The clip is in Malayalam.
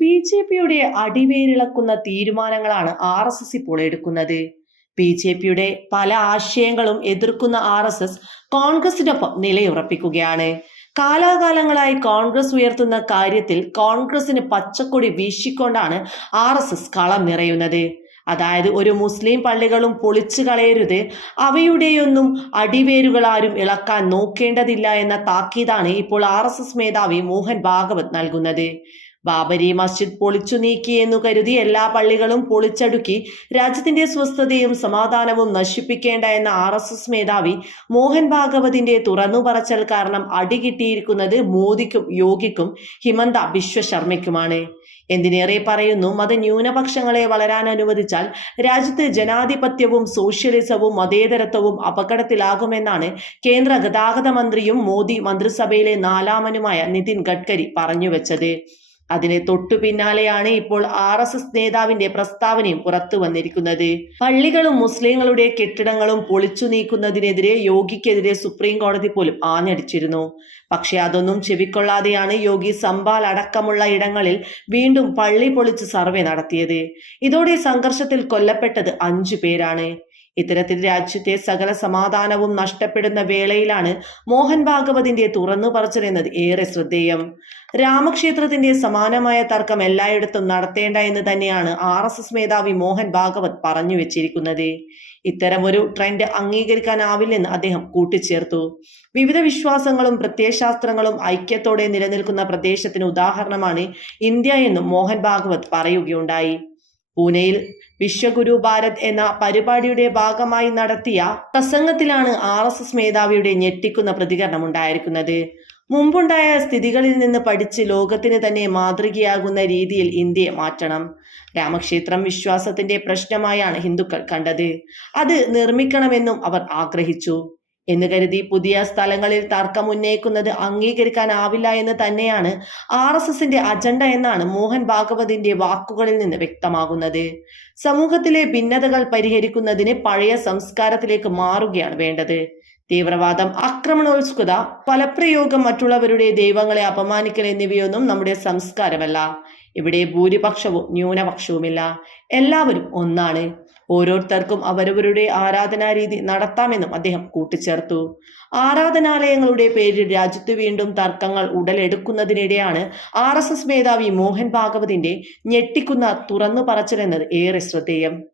ബി ജെ പിയുടെ അടിവേരിളക്കുന്ന തീരുമാനങ്ങളാണ് ആർ എസ് എസ് ഇപ്പോൾ എടുക്കുന്നത്. ബി ജെ പിയുടെ പല ആശയങ്ങളും എതിർക്കുന്ന ആർ എസ് എസ് കോൺഗ്രസിനൊപ്പം നിലയുറപ്പിക്കുകയാണ്. കാലാകാലങ്ങളായി കോൺഗ്രസ് ഉയർത്തുന്ന കാര്യത്തിൽ കോൺഗ്രസിന് പച്ചക്കൊടി വീശിക്കൊണ്ടാണ് ആർ എസ് എസ് കളം നിറയുന്നത്. അതായത് ഒരു മുസ്ലിം പള്ളികളും പൊളിച്ചു കളയരുത്. അവയുടെയൊന്നും അടിവേരുകൾ ആരും ഇളക്കാൻ നോക്കേണ്ടതില്ല എന്ന താക്കീതാണ് ഇപ്പോൾ ആർ എസ് എസ് മേധാവി മോഹൻ ഭാഗവത് നൽകുന്നത്. ബാബരി മസ്ജിദ് പൊളിച്ചു നീക്കി എന്നു കരുതി എല്ലാ പള്ളികളും പൊളിച്ചടുക്കി രാജ്യത്തിന്റെ സ്വസ്ഥതയും സമാധാനവും നശിപ്പിക്കേണ്ട എന്ന ആർ എസ് എസ് മേധാവി മോഹൻ ഭാഗവതിന്റെ തുറന്നു പറച്ചൽ കാരണം അടികിട്ടിയിരിക്കുന്നത് മോദിക്കും യോഗിക്കും ഹിമന്ത ബിശ്വ ശർമ്മയ്ക്കുമാണ് എന്തിനേറെ പറയുന്നു മത ന്യൂനപക്ഷങ്ങളെ വളരാൻ അനുവദിച്ചാൽ രാജ്യത്ത് ജനാധിപത്യവും സോഷ്യലിസവും മതേതരത്വവും അപകടത്തിലാകുമെന്നാണ് കേന്ദ്ര ഗതാഗത മന്ത്രിയും മോദി മന്ത്രിസഭയിലെ നാലാമനുമായ നിതിൻ ഗഡ്കരി പറഞ്ഞുവെച്ചത് അതിന് തൊട്ടു പിന്നാലെയാണ് ഇപ്പോൾ ആർ എസ് എസ് നേതാവിന്റെ പ്രസ്താവനയും പുറത്തു വന്നിരിക്കുന്നത്. പള്ളികളും മുസ്ലിങ്ങളുടെ കെട്ടിടങ്ങളും പൊളിച്ചു നീക്കുന്നതിനെതിരെ യോഗിക്കെതിരെ സുപ്രീം കോടതി പോലും ആഞ്ഞടിച്ചിരുന്നു. പക്ഷെ അതൊന്നും ചെവിക്കൊള്ളാതെയാണ് യോഗി സംബാൽ അടക്കമുള്ള ഇടങ്ങളിൽ വീണ്ടും പള്ളി പൊളിച്ച് സർവേ നടത്തിയത്. ഇതോടെ സംഘർഷത്തിൽ കൊല്ലപ്പെട്ടത് അഞ്ചു പേരാണ്. ഇത്തരത്തിൽ രാജ്യത്തെ സകല സമാധാനവും നഷ്ടപ്പെടുന്ന വേളയിലാണ് മോഹൻ ഭാഗവതിന്റെ തുറന്നു പറച്ചിലെന്നത് ഏറെ ശ്രദ്ധേയം. രാമക്ഷേത്രത്തിന്റെ സമാനമായ തർക്കം എല്ലായിടത്തും നടത്തേണ്ട എന്ന് തന്നെയാണ് ആർ എസ് എസ് മേധാവി മോഹൻ ഭാഗവത് പറഞ്ഞു വെച്ചിരിക്കുന്നത്. ഇത്തരമൊരു ട്രെൻഡ് അംഗീകരിക്കാനാവില്ലെന്ന് അദ്ദേഹം കൂട്ടിച്ചേർത്തു. വിവിധ വിശ്വാസങ്ങളും പ്രത്യയശാസ്ത്രങ്ങളും ഐക്യത്തോടെ നിലനിൽക്കുന്ന പ്രദേശത്തിന് ഉദാഹരണമാണ് ഇന്ത്യ എന്നും മോഹൻ ഭാഗവത് പറയുകയുണ്ടായി. പൂനെയിൽ വിശ്വഗുരു ഭാരത് എന്ന പരിപാടിയുടെ ഭാഗമായി നടത്തിയ പ്രസംഗത്തിലാണ് ആർ എസ് എസ് മേധാവിയുടെ ഞെട്ടിക്കുന്ന പ്രതികരണം ഉണ്ടായിരിക്കുന്നത്. മുമ്പുണ്ടായ സ്ഥിതികളിൽ നിന്ന് പഠിച്ച് ലോകത്തിന് തന്നെ മാതൃകയാകുന്ന രീതിയിൽ ഇന്ത്യയെ മാറ്റണം. രാമക്ഷേത്രം വിശ്വാസത്തിന്റെ പ്രശ്നമായാണ് ഹിന്ദുക്കൾ കണ്ടത്. അത് നിർമ്മിക്കണമെന്നും അവർ ആഗ്രഹിച്ചു. എന്ന് കരുതി പുതിയ സ്ഥലങ്ങളിൽ തർക്കം ഉന്നയിക്കുന്നത് അംഗീകരിക്കാനാവില്ല എന്ന് തന്നെയാണ് ആർ എസ് എസിന്റെ അജണ്ട എന്നാണ് മോഹൻ ഭാഗവതിന്റെ വാക്കുകളിൽ നിന്ന് വ്യക്തമാകുന്നത്. സമൂഹത്തിലെ ഭിന്നതകൾ പരിഹരിക്കുന്നതിന് പഴയ സംസ്കാരത്തിലേക്ക് മാറുകയാണ് വേണ്ടത്. തീവ്രവാദം ആക്രമണോത്സുകത ഫലപ്രയോഗം മറ്റുള്ളവരുടെ ദൈവങ്ങളെ അപമാനിക്കൽ എന്നിവയൊന്നും നമ്മുടെ സംസ്കാരമല്ല. ഇവിടെ ഭൂരിപക്ഷവും ന്യൂനപക്ഷവുമില്ല. എല്ലാവരും ഒന്നാണ്. ഓരോരുത്തർക്കും അവരവരുടെ ആരാധനാ രീതി നടത്താമെന്നും അദ്ദേഹം കൂട്ടിച്ചേർത്തു. ആരാധനാലയങ്ങളുടെ പേരിൽ രാജ്യത്ത് വീണ്ടും തർക്കങ്ങൾ ഉടലെടുക്കുന്നതിനിടെയാണ് ആർ എസ് എസ് മേധാവി മോഹൻ ഭാഗവതിന്റെ ഞെട്ടിക്കുന്ന തുറന്നു പറച്ചിലെന്നത് ഏറെ ശ്രദ്ധേയം.